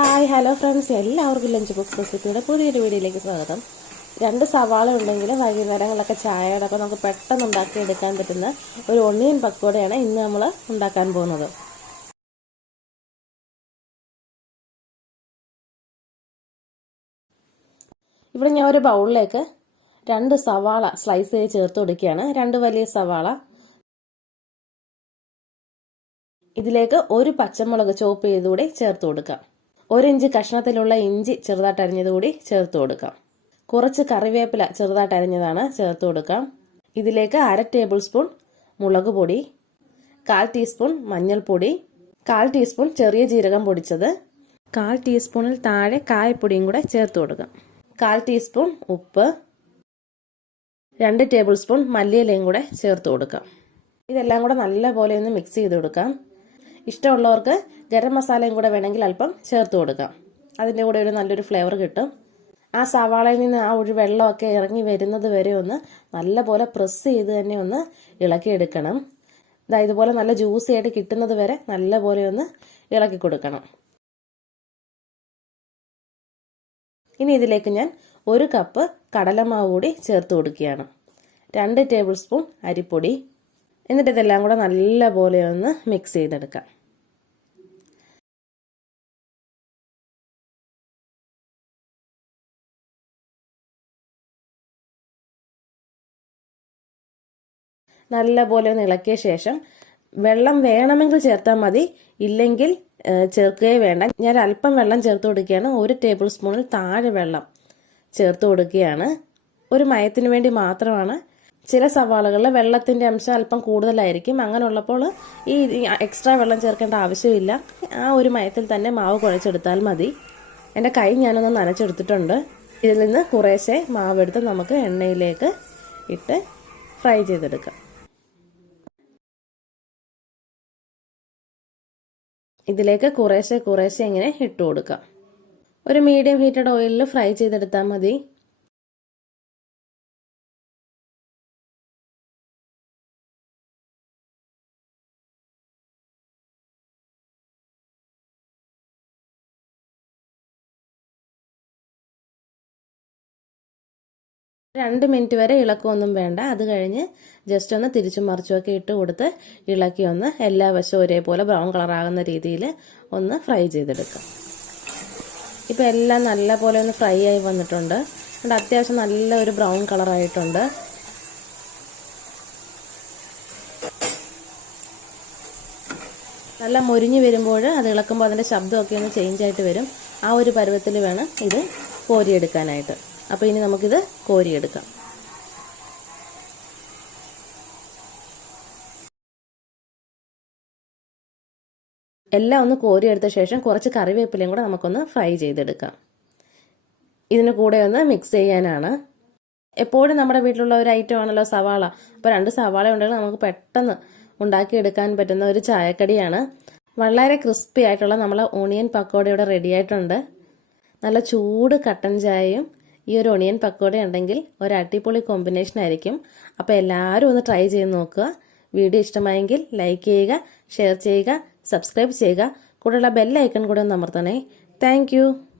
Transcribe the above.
Hi hello friends. എല്ലാവർക്കും lunch box റെസിപ്പിയുടെ പുതിയൊരു വീഡിയോയിലേക്ക് സ്വാഗതം. രണ്ട് സവാള ഉണ്ടെങ്കിൽ വൈകുന്നേരങ്ങളിലൊക്കെ ചായയുടെ ഒക്കെ നമുക്ക് പെട്ടെന്ന് ഉണ്ടാക്കി എടുക്കാൻ പറ്റുന്ന ഒരു ഒണ്ണിയൻ പക്കോടയാണ് ഇന്ന് നമ്മൾ ഉണ്ടാക്കാൻ പോകുന്നത്. ഇവിടെ ഞാൻ ഒരു ബൗളിലേക്ക് രണ്ട് സവാള സ്ലൈസ് ചെയ്ത് ചേർത്ത് കൊടുക്കുകയാണ്. രണ്ട് വലിയ സവാള. ഇതിലേക്ക് ഒരു പച്ചമുളക് ചോപ്പ് ചെയ്തുകൂടി ചേർത്ത് കൊടുക്കാം. ഒരു ഇഞ്ച് കഷ്ണത്തിലുള്ള ഇഞ്ചി ചെറുതായിട്ട് അരിഞ്ഞത് കൂടി ചേർത്ത് കൊടുക്കാം. കുറച്ച് കറിവേപ്പില ചെറുതായിട്ട് അരിഞ്ഞതാണ് ചേർത്ത് കൊടുക്കാം. ഇതിലേക്ക് അര ടേബിൾ സ്പൂൺ മുളക് പൊടി കാൽ ടീസ്പൂൺ മഞ്ഞൾപ്പൊടി കാൽ ടീസ്പൂൺ ചെറിയ ജീരകം പൊടിച്ചത് കാൽ ടീസ്പൂണിൽ താഴെ കായപ്പൊടിയും കൂടെ ചേർത്ത് കൊടുക്കാം. കാൽ ടീസ്പൂൺ ഉപ്പ് രണ്ട് ടേബിൾ സ്പൂൺ മല്ലിയിലയും കൂടെ ചേർത്ത് കൊടുക്കാം. ഇതെല്ലാം കൂടെ നല്ലപോലെ ഒന്ന് മിക്സ് ചെയ്ത് കൊടുക്കാം. ഇഷ്ടമുള്ളവർക്ക് ഗരം മസാലയും കൂടെ വേണമെങ്കിൽ അല്പം ചേർത്ത് കൊടുക്കാം. അതിന്റെ കൂടെ ഒരു നല്ലൊരു ഫ്ലേവർ കിട്ടും. ആ സവാളയിൽ നിന്ന് ആ ഒരു വെള്ളമൊക്കെ ഇറങ്ങി വരുന്നത് വരെ ഒന്ന് നല്ലപോലെ പ്രസ് ചെയ്ത് തന്നെ ഒന്ന് ഇളക്കിയെടുക്കണം. ഇതാ ഇതുപോലെ നല്ല ജ്യൂസിയായിട്ട് കിട്ടുന്നത് വരെ നല്ലപോലെ ഒന്ന് ഇളക്കി കൊടുക്കണം. ഇനി ഇതിലേക്ക് ഞാൻ ഒരു കപ്പ് കടലമാവ് കൂടി ചേർത്ത് കൊടുക്കുകയാണ്. രണ്ട് ടേബിൾ സ്പൂൺ അരിപ്പൊടി. എന്നിട്ട് ഇതെല്ലാം കൂടെ നല്ലപോലെ ഒന്ന് മിക്സ് ചെയ്തെടുക്കാം. നല്ലപോലെ ഒന്ന് ഇളക്കിയ ശേഷം വെള്ളം വേണമെങ്കിൽ ചേർത്താൽ മതി. ഇല്ലെങ്കിൽ ചേർക്കുകയേ വേണ്ട. ഞാൻ അല്പം വെള്ളം ചേർത്ത് കൊടുക്കുകയാണ്. ഒരു ടേബിൾ സ്പൂണിൽ താഴെ വെള്ളം ചേർത്ത് കൊടുക്കുകയാണ്. ഒരു മയത്തിന് വേണ്ടി മാത്രമാണ്. ചില സവാളകളിൽ വെള്ളത്തിന്റെ അംശം അല്പം കൂടുതലായിരിക്കും. അങ്ങനെ ഉള്ളപ്പോൾ ഈ എക്സ്ട്രാ വെള്ളം ചേർക്കേണ്ട ആവശ്യമില്ല. ആ ഒരു മയത്തിൽ തന്നെ മാവ് കുഴച്ചെടുത്താൽ മതി. എന്റെ കൈ ഞാനൊന്ന് നനച്ചെടുത്തിട്ടുണ്ട്. ഇതിൽ നിന്ന് കുറേശ്ശെ മാവെടുത്ത് നമുക്ക് എണ്ണയിലേക്ക് ഇട്ട് ഫ്രൈ ചെയ്തെടുക്കാം. ഇതിലേക്ക് കുറേശ്ശെ കുറേശ്ശെ ഇങ്ങനെ ഇട്ട് കൊടുക്കാം. ഒരു മീഡിയം ഹീറ്റഡ് ഓയിലിൽ ഫ്രൈ ചെയ്തെടുത്താൽ മതി. രണ്ട് മിനിറ്റ് വരെ ഇളക്കമൊന്നും വേണ്ട. അത് കഴിഞ്ഞ് ജസ്റ്റ് ഒന്ന് തിരിച്ചും മറിച്ചുമൊക്കെ ഇട്ട് കൊടുത്ത് ഇളക്കി ഒന്ന് എല്ലാ വശവും ഒരേപോലെ ബ്രൗൺ കളറാകുന്ന രീതിയിൽ ഒന്ന് ഫ്രൈ ചെയ്തെടുക്കാം. ഇപ്പം എല്ലാം നല്ല പോലെ ഒന്ന് ഫ്രൈ ആയി വന്നിട്ടുണ്ട്. അതുകൊണ്ട് അത്യാവശ്യം നല്ല ഒരു ബ്രൗൺ കളറായിട്ടുണ്ട് നല്ല മുരിഞ്ഞ് വരുമ്പോൾ അത് ഇളക്കുമ്പോൾ അതിന്റെ ശബ്ദമൊക്കെ ഒന്ന് ചേഞ്ച് ആയിട്ട് വരും. ആ ഒരു പരുവത്തിൽ വേണം ഇത് കോരിയെടുക്കാനായിട്ട്. അപ്പോൾ ഇനി നമുക്കിത് കോരിയെടുക്കാം. എല്ലാം ഒന്ന് കോരിയെടുത്ത ശേഷം കുറച്ച് കറിവേപ്പിലയും കൂടെ നമുക്കൊന്ന് ഫ്രൈ ചെയ്തെടുക്കാം. ഇതിന് കൂടെ ഒന്ന് മിക്സ് ചെയ്യാനാണ്. എപ്പോഴും നമ്മുടെ വീട്ടിലുള്ള ഒരു ഐറ്റം ആണല്ലോ സവാള. അപ്പോൾ രണ്ട് സവാള ഉണ്ടെങ്കിൽ നമുക്ക് പെട്ടെന്ന് ഉണ്ടാക്കിയെടുക്കാൻ പറ്റുന്ന ഒരു ചായക്കടിയാണ്. വളരെ ക്രിസ്പി ആയിട്ടുള്ള നമ്മളെ ഓണിയൻ പക്കോട ഇവിടെ റെഡി ആയിട്ടുണ്ട്. നല്ല ചൂട് കട്ടൻ ചായയും ഈ ഒരു ഒണിയൻ പക്കോട ഉണ്ടെങ്കിൽ ഒരു അടിപൊളി കോമ്പിനേഷൻ ആയിരിക്കും. അപ്പോൾ എല്ലാവരും ഒന്ന് ട്രൈ ചെയ്ത് നോക്കുക. വീഡിയോ ഇഷ്ടമായെങ്കിൽ ലൈക്ക് ചെയ്യുക ഷെയർ ചെയ്യുക സബ്സ്ക്രൈബ് ചെയ്യുക. കൂടെയുള്ള ബെല്ലൈക്കൺ കൂടെ ഒന്ന് അമർത്തണേ. താങ്ക്